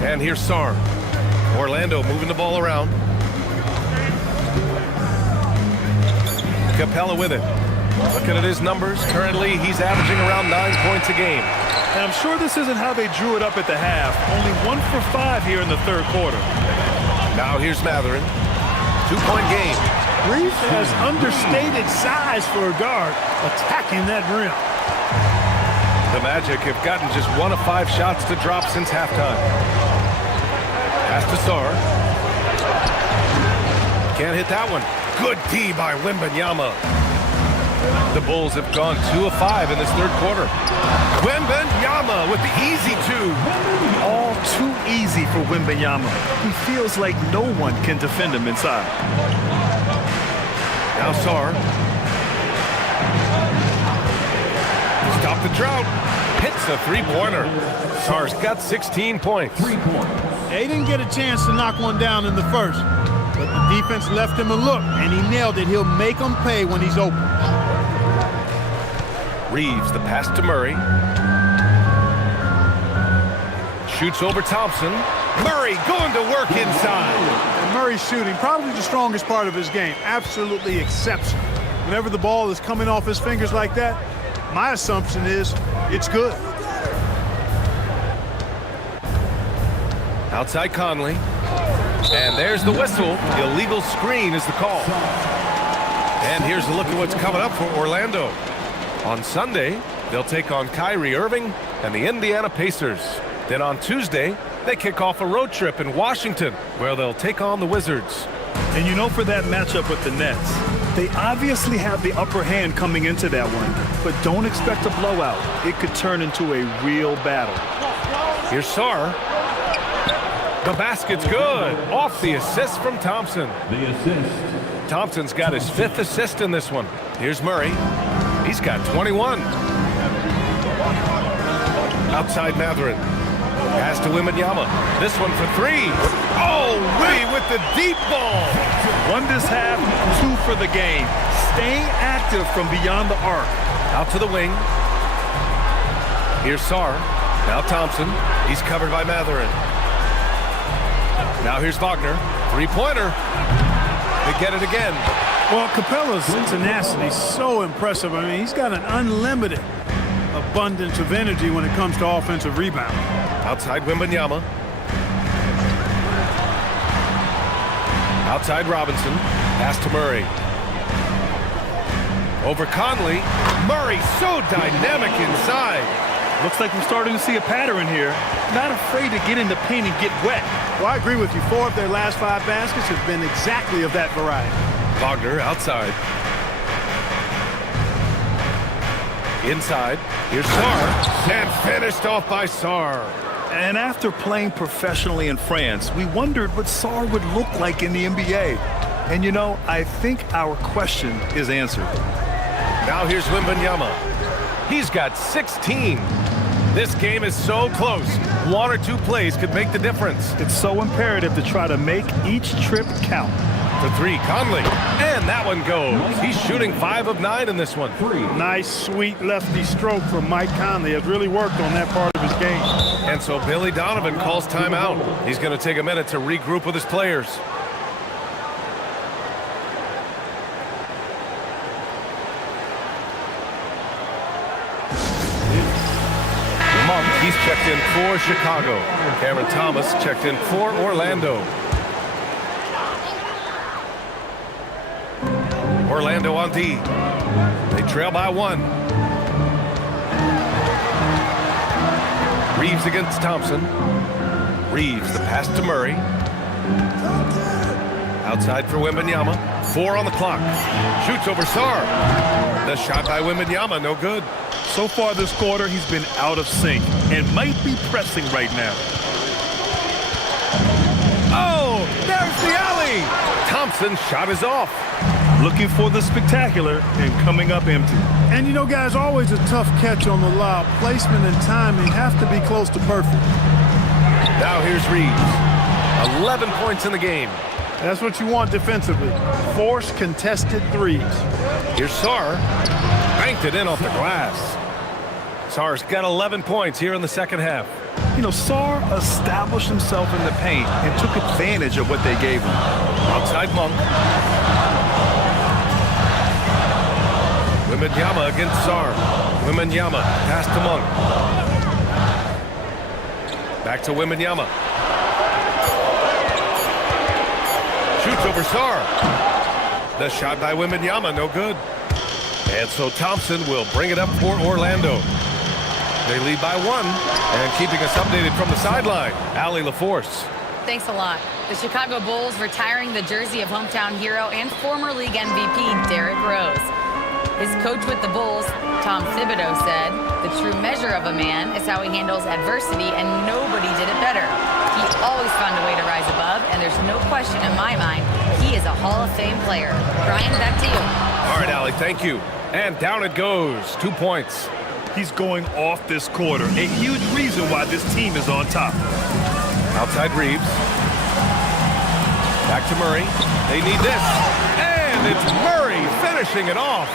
And here's Sarr. Orlando moving the ball around. Capella with it. Looking at his numbers, currently he's averaging around 9 points a game. And I'm sure this isn't how they drew it up at the half. Only 1 for 5 here in the third quarter. Now here's Matherin. 2-point game. Reeves has understated size for a guard, attacking that rim. The Magic have gotten just 1 of 5 shots to drop since halftime. Pass to Sarr. Can't hit that one. Good D by Wembanyama. The Bulls have gone 2 of 5 in this third quarter. Wembanyama with the easy 2. All too easy for Wembanyama. He feels like no one can defend him inside. Now Sarr. Stop the drought. Hits a three-pointer. Sarr's got 16 points. They didn't get a chance to knock one down in the first, but the defense left him a look, and he nailed it. He'll make them pay when he's open. Reeves, the pass to Murray. Shoots over Thompson. Murray going to work inside. And Murray's shooting, probably the strongest part of his game. Absolutely exceptional. Whenever the ball is coming off his fingers like that, my assumption is it's good. Outside Conley. And there's the whistle. Illegal screen is the call. And here's a look at what's coming up for Orlando. On Sunday, they'll take on Kyrie Irving and the Indiana Pacers. Then on Tuesday, they kick off a road trip in Washington, where they'll take on the Wizards. And you know, for that matchup with the Nets, they obviously have the upper hand coming into that one, but don't expect a blowout. It could turn into a real battle. Here's Sarr. The basket's good. Off the assist from Thompson. The assist. Thompson's got his 5th assist in this one. Here's Murray. He's got 21. Outside Matherin. Pass to Wembanyama. This one for 3. Oh, Willie with the deep ball. 1 this half, 2 for the game. Staying active from beyond the arc. Out to the wing. Here's Sarr. Now Thompson. He's covered by Matherin. Now here's Wagner. Three-pointer. They get it again. Well, Capella's tenacity is so impressive. I mean, he's got an unlimited abundance of energy when it comes to offensive rebound. Outside Wembanyama. Outside Robinson. Pass to Murray. Over Conley. Murray so dynamic inside. Looks like we're starting to see a pattern here. Not afraid to get in the paint and get wet. Well, I agree with you. 4 of their last 5 baskets have been exactly of that variety. Wagner outside. Inside. Here's Sarr. And finished off by Sarr. And after playing professionally in France, we wondered what Sarr would look like in the NBA. And you know, I think our question is answered. Now here's Wembanyama. He's got 16. This game is so close. 1 or 2 plays could make the difference. It's so imperative to try to make each trip count. The 3, Conley. And that one goes. He's shooting 5 of 9 in this one. Nice, sweet lefty stroke from Mike Conley. Has really worked on that part of his game. And so Billy Donovan calls timeout. He's going to take a minute to regroup with his players. Monk, he's checked in for Chicago. Cameron Thomas checked in for Orlando. Orlando on D. They trail by 1. Reeves against Thompson. Reeves, the pass to Murray. Outside for Wembanyama. 4 on the clock. Shoots over Sarr. The shot by Wembanyama, no good. So far this quarter, he's been out of sync and might be pressing right now. Oh, there's the alley. Thompson's shot is off. Looking for the spectacular and coming up empty. And you know, guys, always a tough catch on the lob. Placement and timing have to be close to perfect. Now here's Reeves. 11 points in the game. That's what you want defensively. Force contested threes. Here's Sarr. Banked it in off the glass. Sarr's got 11 points here in the second half. You know, Sarr established himself in the paint and took advantage of what they gave him. Outside Monk. Wembanyama against Sarr. Wembanyama pass to Monk. Back to Wembanyama. Shoots over Sarr. The shot by Wembanyama, no good. And so Thompson will bring it up for Orlando. They lead by 1. And keeping us updated from the sideline, Allie LaForce. Thanks a lot. The Chicago Bulls retiring the jersey of hometown hero and former league MVP Derrick Rose. His coach with the Bulls, Tom Thibodeau, said, "The true measure of a man is how he handles adversity, and nobody did it better. He always found a way to rise above, and there's no question in my mind he is a Hall of Fame player." Brian, back to you. All right, Allie, thank you. And down it goes. 2 points. He's going off this quarter. A huge reason why this team is on top. Outside Reeves. Back to Murray. They need this. And it's Murray finishing it off.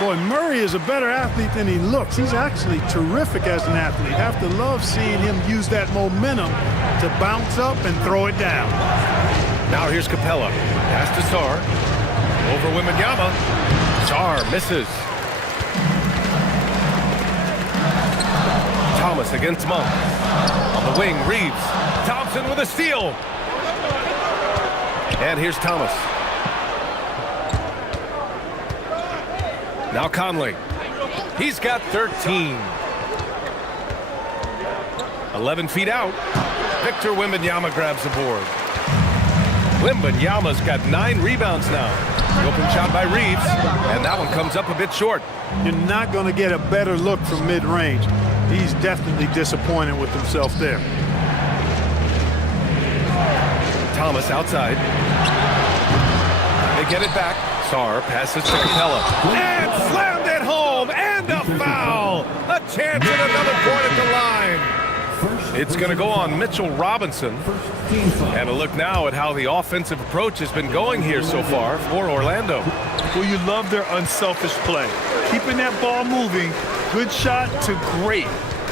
Boy, Murray is a better athlete than he looks. He's actually terrific as an athlete. Have to love seeing him use that momentum to bounce up and throw it down. Now here's Capella. Pass to Sarr. Over Wembanyama. Sarr misses. Thomas against Monk. On the wing, Reeves. Thompson with a steal. And here's Thomas. Now Conley. He's got 13. 11 feet out. Victor Wembanyama grabs the board. Wembanyama's got 9 rebounds now. The open shot by Reeves, and that one comes up a bit short. You're not going to get a better look from mid-range. He's definitely disappointed with himself there. Thomas outside. They get it back. Sarr passes to Capella. And slammed it home, and a foul. A chance at another point at the line. It's going to go on Mitchell Robinson. And a look now at how the offensive approach has been going here so far for Orlando. Well, you love their unselfish play. Keeping that ball moving, good shot to great.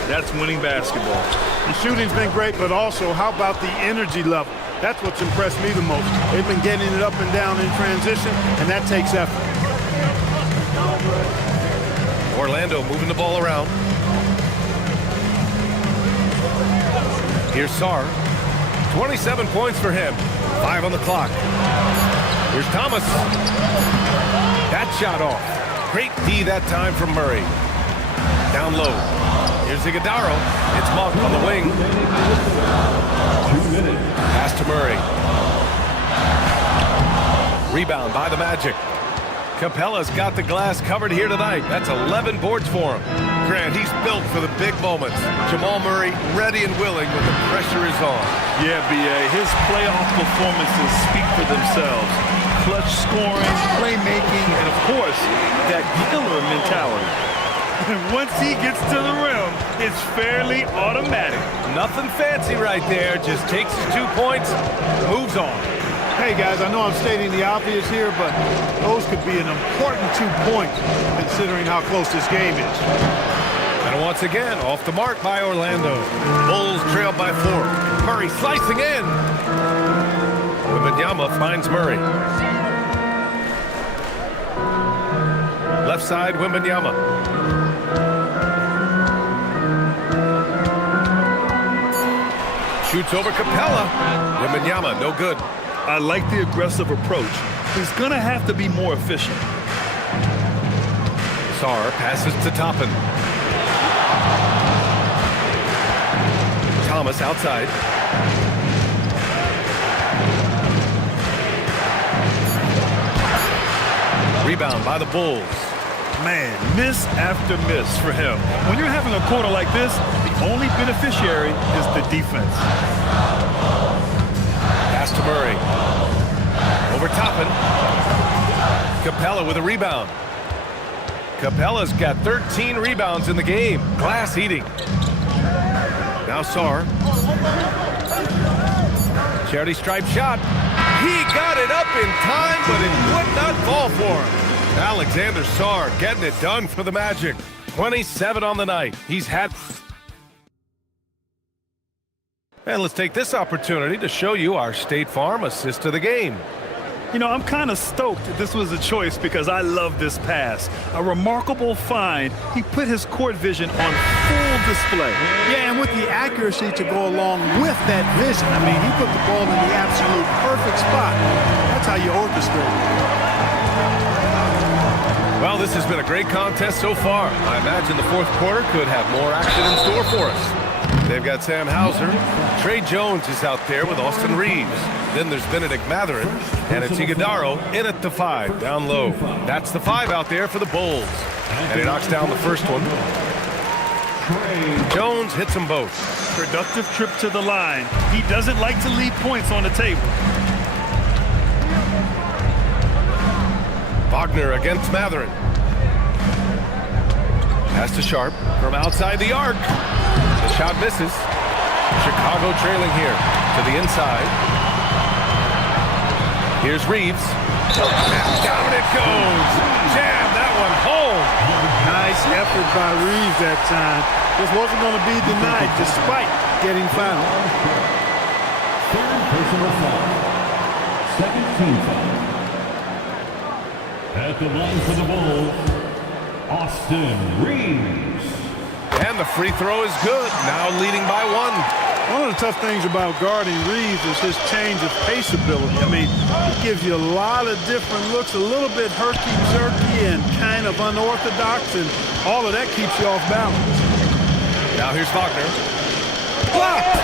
That's winning basketball. The shooting's been great, but also how about the energy level? That's what's impressed me the most. They've been getting it up and down in transition, and that takes effort. Orlando moving the ball around. Here's Sarr. 27 points for him. 5 on the clock. Here's Thomas. That shot off. Great D that time from Murray. Down low. Here's Iguodala. It's Monk on the wing. 2 minutes. Pass to Murray. Rebound by the Magic. Capella's got the glass covered here tonight. That's 11 boards for him. Grant, he's built for the big moments. Jamal Murray ready and willing when the pressure is on. Yeah, B.A., his playoff performances speak for themselves. Clutch scoring, playmaking, and of course, that killer mentality. And once he gets to the rim, it's fairly automatic. Nothing fancy right there. Just takes his 2 points, moves on. Hey, guys, I know I'm stating the obvious here, but those could be an important 2 points considering how close this game is. And once again, off the mark by Orlando. Bulls trail by 4. Murray slicing in. Wembanyama finds Murray. Left side, Wembanyama. Shoots over Capella. Wembanyama, no good. I like the aggressive approach. He's going to have to be more efficient. Sarr passes to Toppin. Thomas outside. Rebound by the Bulls. Man, miss after miss for him. When you're having a quarter like this, the only beneficiary is the defense. Pass to Murray. Over Toppin. Capella with a rebound. Capella's got 13 rebounds in the game. Glass eating. Now Sarr. Charity stripe shot. He got it up in time, but it would not fall for him. Alexander Sarr getting it done for the Magic. 27 on the night. He's had... And let's take this opportunity to show you our State Farm assist of the game. You know, I'm kind of stoked this was a choice because I love this pass. A remarkable find. He put his court vision on full display. Yeah, and with the accuracy to go along with that vision. I mean, he put the ball in the absolute perfect spot. That's how you orchestrate. Well, this has been a great contest so far. I imagine the fourth quarter could have more action in store for us. They've got Sam Hauser. Trey Jones is out there with Austin Reeves. Then there's Benedict Matherin, and it's Iguodaro in at the 5, down low. That's the 5 out there for the Bulls. And he knocks down the first one. Jones hits them both. Productive trip to the line. He doesn't like to leave points on the table. Wagner against Matherin. Pass to Sharp from outside the arc. The shot misses. Chicago trailing here to the inside. Here's Reeves. And down it goes. Jam that one home. Nice effort by Reeves that time. This wasn't going to be denied despite getting fouled. Third personal foul. Second team foul. At the line for the Bulls, Austin Reeves. And the free throw is good. Now leading by 1. One of the tough things about guarding Reeves is his change of pace ability. I mean, he gives you a lot of different looks, a little bit herky-jerky and kind of unorthodox, and all of that keeps you off balance. Now here's Wagner. Blocked!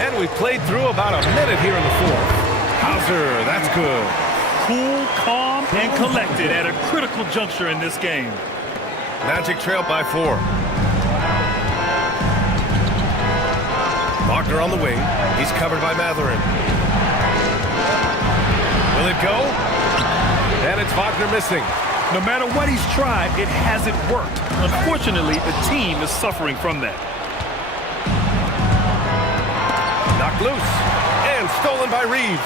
And we played through about a minute here in the fourth. Hauser, that's good. Cool, calm, and collected at a critical juncture in this game. Magic trailed by 4. Wagner on the wing. He's covered by Matherin. Will it go? And it's Wagner missing. No matter what he's tried, it hasn't worked. Unfortunately, the team is suffering from that. Knocked loose. And stolen by Reeves.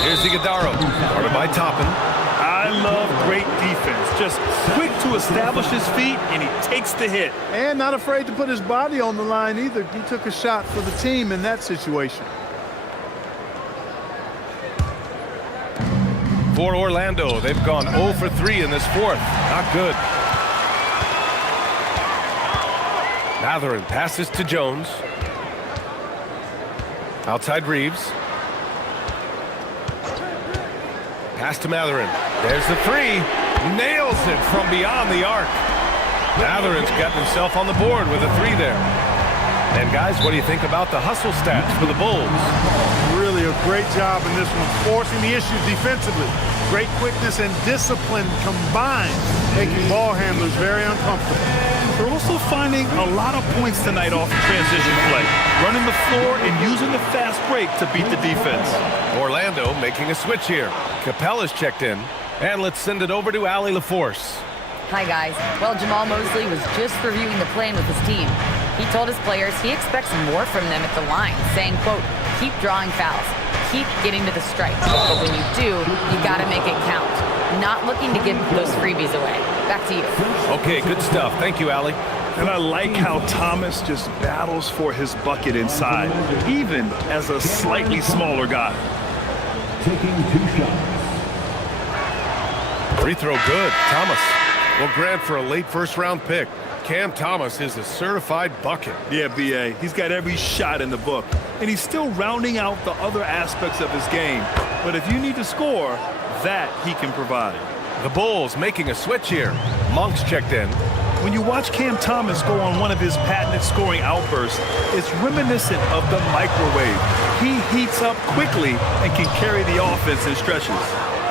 Here's Iguodaro. Guarded by Toppin. I love great defense. Just quick to establish his feet, and he takes the hit. And not afraid to put his body on the line either. He took a shot for the team in that situation. For Orlando, they've gone 0 for 3 in this fourth. Not good. Matherin passes to Jones. Outside Reeves. Pass to Matherin. There's the 3. Nails it from beyond the arc. Matherin's got himself on the board with a 3 there. And guys, what do you think about the hustle stats for the Bulls? Really a great job in this one, forcing the issues defensively. Great quickness and discipline combined, making ball handlers very uncomfortable. They're also finding a lot of points tonight off transition play, running the floor and using the fast break to beat the defense. Orlando making a switch here. Capella's checked in, and let's send it over to Allie LaForce. Hi, guys. Well, Jamal Mosley was just reviewing the plan with his team. He told his players he expects more from them at the line, saying, quote, keep drawing fouls, keep getting to the stripe. But when you do, you got to make it count. Not looking to give those freebies away. Back to you. Okay, good stuff. Thank you, Allie. And I like how Thomas just battles for his bucket inside, even as a slightly smaller guy. Taking 2 shots. Free throw good. Thomas will grant for a late first-round pick. Cam Thomas is a certified bucket. Yeah, B.A. He's got every shot in the book. And he's still rounding out the other aspects of his game. But if you need to score, that he can provide. The Bulls making a switch here. Monk's checked in. When you watch Cam Thomas go on one of his patented scoring outbursts, it's reminiscent of the microwave. He heats up quickly and can carry the offense in stretches.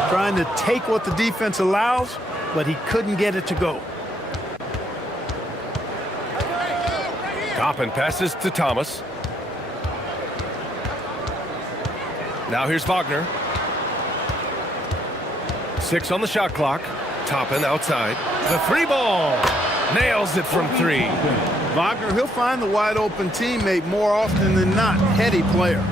Trying to take what the defense allows, but he couldn't get it to go. Toppin passes to Thomas. Now here's Wagner. 6 on the shot clock. Toppin outside. The 3 ball. Nails it from 3. Wagner, he'll find the wide open teammate more often than not. Heady player.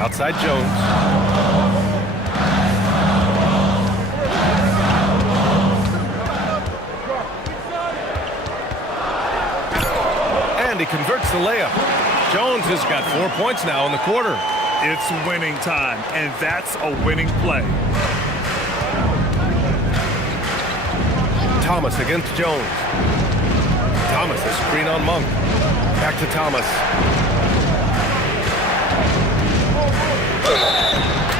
Outside Jones. And he converts the layup. Jones has got 4 points now in the quarter. It's winning time, and that's a winning play. Thomas against Jones. Thomas, a screen on Monk. Back to Thomas.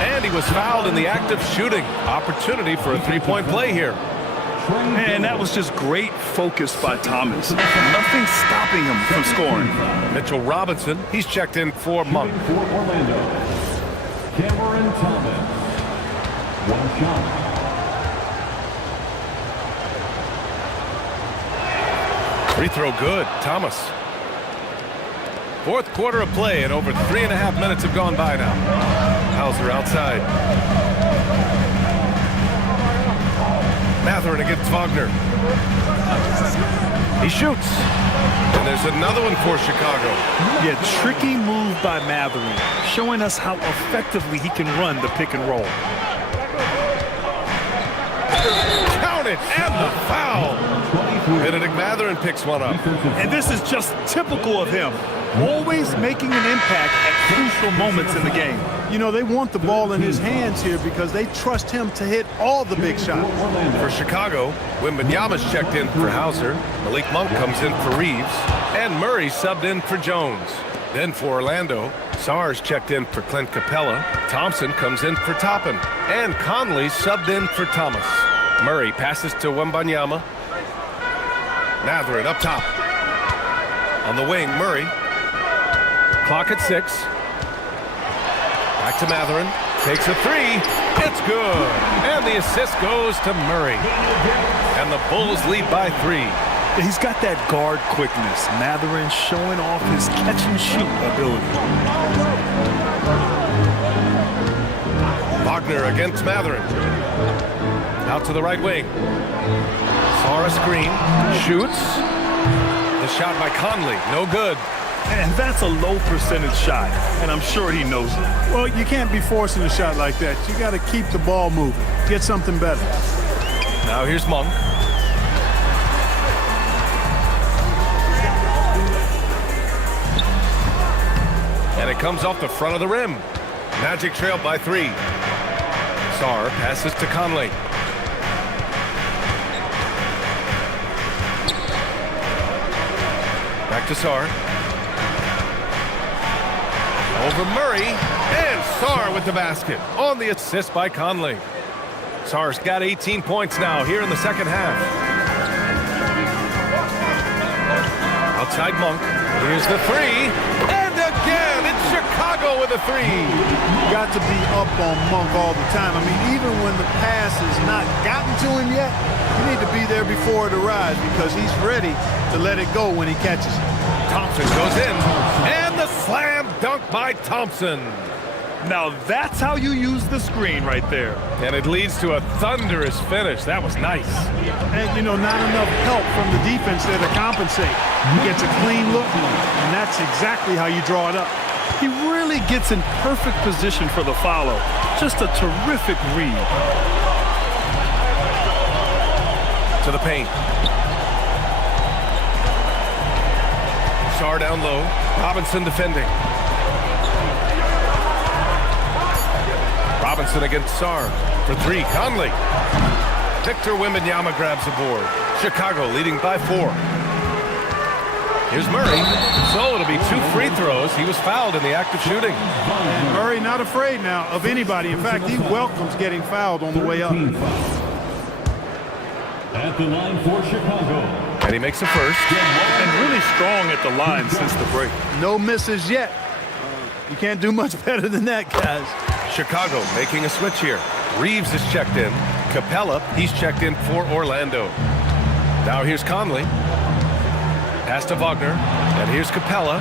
And he was fouled in the act of shooting. Opportunity for a three-point play here. And that was just great focus by Thomas. Nothing stopping him from scoring. Mitchell Robinson, he's checked in for Monk. For Orlando, Cameron Thomas. 1 shot. Free throw good. Thomas. Fourth quarter of play, and over 3.5 minutes have gone by now. Hauser outside. Mathurin against Wagner. He shoots. And there's another one for Chicago. Yeah, tricky move by Mathurin, showing us how effectively he can run the pick and roll. Count it, and the foul. Benedict Mathurin picks one up. And this is just typical of him, always making an impact at crucial moments in the game. You know, they want the ball in his hands here because they trust him to hit all the big shots. For Chicago, Wembanyama's checked in for Hauser. Malik Monk comes in for Reeves. And Murray subbed in for Jones. Then for Orlando, Sarge checked in for Clint Capella. Thompson comes in for Toppin. And Conley subbed in for Thomas. Murray passes to Wembanyama. Mathurin up top. On the wing, Murray. Clock at 6. Back to Mathurin. Takes a 3. It's good. And the assist goes to Murray. And the Bulls lead by 3. He's got that guard quickness. Mathurin showing off his catch-and-shoot ability. Wagner against Mathurin. Out to the right wing. Saw a screen. Shoots. The shot by Conley. No good. And that's a low percentage shot, and I'm sure he knows it. Well, you can't be forcing a shot like that. You got to keep the ball moving. Get something better. Now here's Monk. And it comes off the front of the rim. Magic trailed by 3. Sarr passes to Conley. Back to Sarr. Over Murray, and Sarr with the basket on the assist by Conley. Sarr's got 18 points now here in the second half. Outside Monk, here's the 3, and again, it's Chicago with a 3. Got to be up on Monk all the time. I mean, even when the pass has not gotten to him yet, you need to be there before it arrives because he's ready to let it go when he catches it. Thompson goes in, and the slam dunk by Thompson. Now that's how you use the screen right there. And it leads to a thunderous finish. That was nice. And, you know, not enough help from the defense there to compensate. He gets a clean look, and that's exactly how you draw it up. He really gets in perfect position for the follow. Just a terrific read. To the paint. Sarr down low. Robinson defending. Robinson against Sarr for 3. Conley. Victor Wembanyama grabs the board. Chicago leading by 4. Here's Murray. So it'll be 2 free throws. He was fouled in the act of shooting. And Murray not afraid now of anybody. In fact, he welcomes getting fouled on the way up. At the line for Chicago. And he makes a first. And really strong at the line since the break. No misses yet. You can't do much better than that, guys. Chicago making a switch here. Reeves is checked in. Capella, he's checked in for Orlando. Now here's Conley. Pass to Wagner. And here's Capella.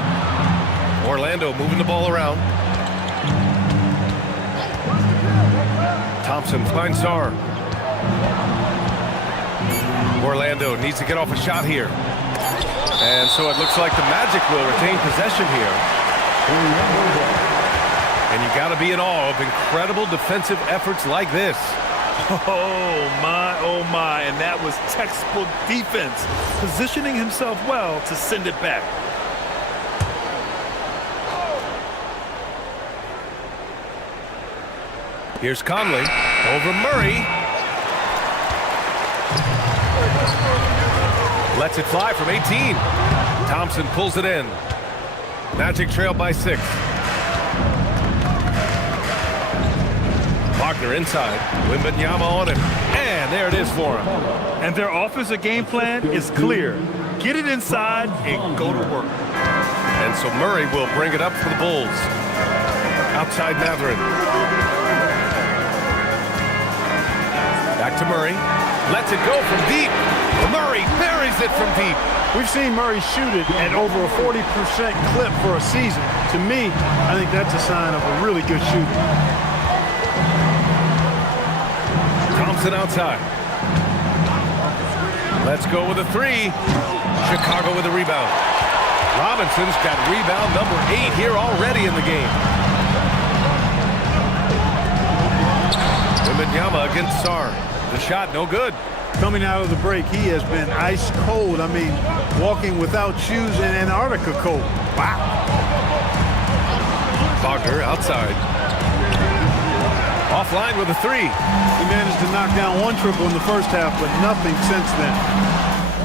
Orlando moving the ball around. Thompson finds Sarr. Orlando needs to get off a shot here. And so it looks like the Magic will retain possession here. And you got to be in awe of incredible defensive efforts like this. Oh my, and that was textbook defense, positioning himself well to send it back. Here's Conley over Murray. Lets it fly from 18. Thompson pulls it in. Magic trail by 6. Wagner inside. Wembanyama on him. And there it is for him. And their offensive game plan is clear. Get it inside and go to work. And so Murray will bring it up for the Bulls. Outside Matherin. Back to Murray. Lets it go from deep. Murray buries it from deep. We've seen Murray shoot it at over a 40% clip for a season. To me, I think that's a sign of a really good shooter. Thompson outside. Let's go with a 3. Chicago with a rebound. Robinson's got rebound number 8 here already in the game. Wembanyama against Sarr. The shot no good. Coming out of the break, he has been ice cold. I mean, walking without shoes in Antarctica cold. Wow. Wagner outside. Offline with a 3. He managed to knock down 1 triple in the first half, but nothing since then.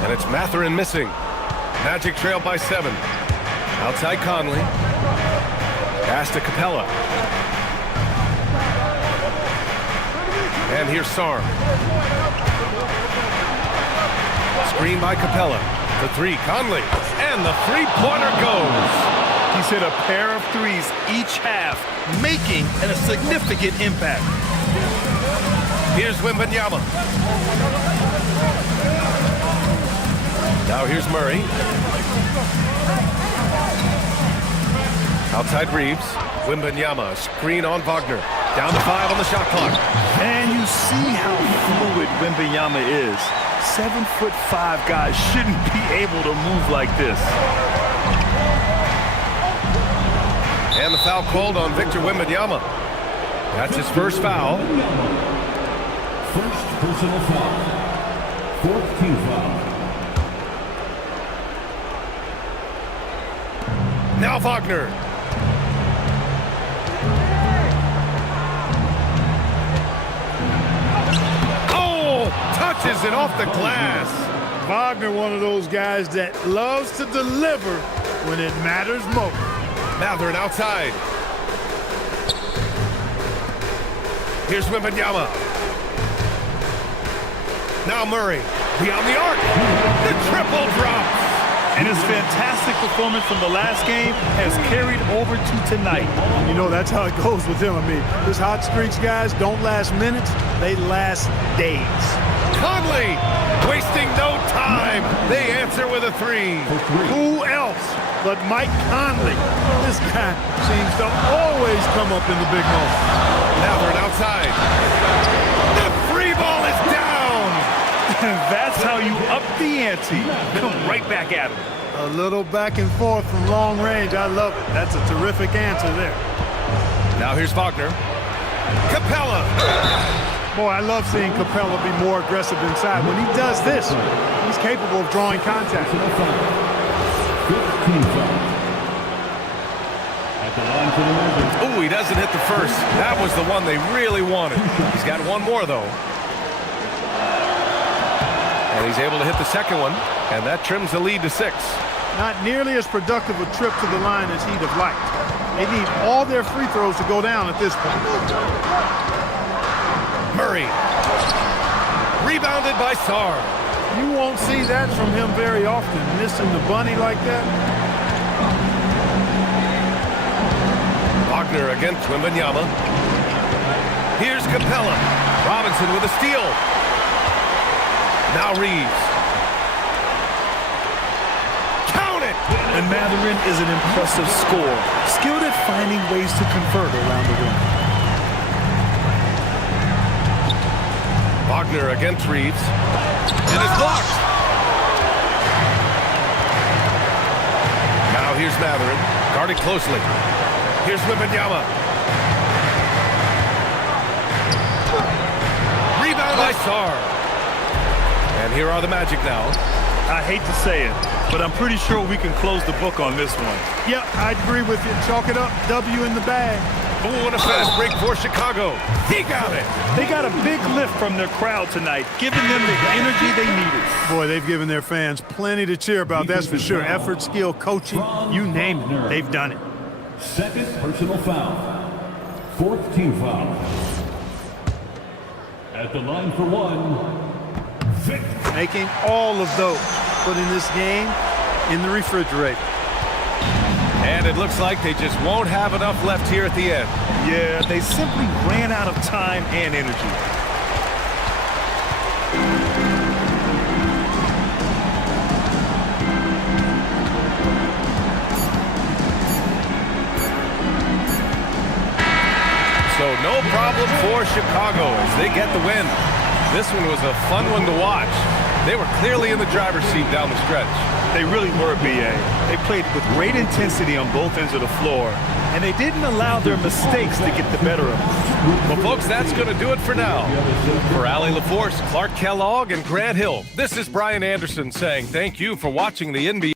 And it's Matherin missing. Magic trail by 7. Outside Conley. Pass to Capella. And here's Sarr. Screen by Capella. The 3, Conley. And the three-pointer goes. He's hit a pair of threes each half, making a significant impact. Here's Wembanyama. Now here's Murray. Outside Reeves. Wembanyama, screen on Wagner. Down to 5 on the shot clock. And you see how fluid Wembanyama is. 7'5" guys shouldn't be able to move like this. And the foul called on Victor Wembanyama. That's his first foul. First personal foul. 4th team foul. Now Wagner. Oh, touches it off the glass. Wagner, one of those guys that loves to deliver when it matters most. Matherin outside. Here's Wembanyama. Now Murray. Beyond the arc. The triple drops. And his fantastic performance from the last game has carried over to tonight. You know, that's how it goes with him. I mean, his hot streaks, guys, don't last minutes. They last days. Conley wasting no time. They answer with a 3. Who else but Mike Conley? This guy seems to always come up in the big moment. Matherin outside. The free ball is down. That's how you up the ante. Come right back at him. A little back and forth from long range. I love it. That's a terrific answer there. Now here's Wagner. Capella. Boy, I love seeing Capella be more aggressive inside. When he does this, he's capable of drawing contact. 15 foul. At the line for the Magic. Oh, he doesn't hit the first. That was the one they really wanted. He's got one more, though. And he's able to hit the second one, and that trims the lead to 6. Not nearly as productive a trip to the line as he'd have liked. They need all their free throws to go down at this point. Murray. Rebounded by Sarr. You won't see that from him very often, missing the bunny like that. Wagner against Wembanyama. Here's Capella. Robinson with a steal. Now Reeves. Count it! And Matherin is an impressive scorer, skilled at finding ways to convert around the rim. Wagner against Reeves. And it's blocked. Now here's Matherin, guarded closely. Here's Wembanyama. Rebound by Sarr. And here are the Magic now. I hate to say it, but I'm pretty sure we can close the book on this one. Yeah, I agree with you. Chalk it up. W in the bag. Oh, and a fast break for Chicago. He got it. They got a big lift from their crowd tonight, giving them the energy they needed. Boy, they've given their fans plenty to cheer about, that's for sure. Effort, skill, coaching, you name it. They've done it. Second personal foul. Fourth team foul. At the line for one, Victor. Making all of those, putting this game in the refrigerator. And it looks like they just won't have enough left here at the end. Yeah, they simply ran out of time and energy. So no problem for Chicago as they get the win. This one was a fun one to watch. They were clearly in the driver's seat down the stretch. They really were, B.A. They played with great intensity on both ends of the floor, and they didn't allow their mistakes to get the better of them. Well, folks, that's going to do it for now. For Allie LaForce, Clark Kellogg, and Grant Hill, this is Brian Anderson saying thank you for watching the NBA.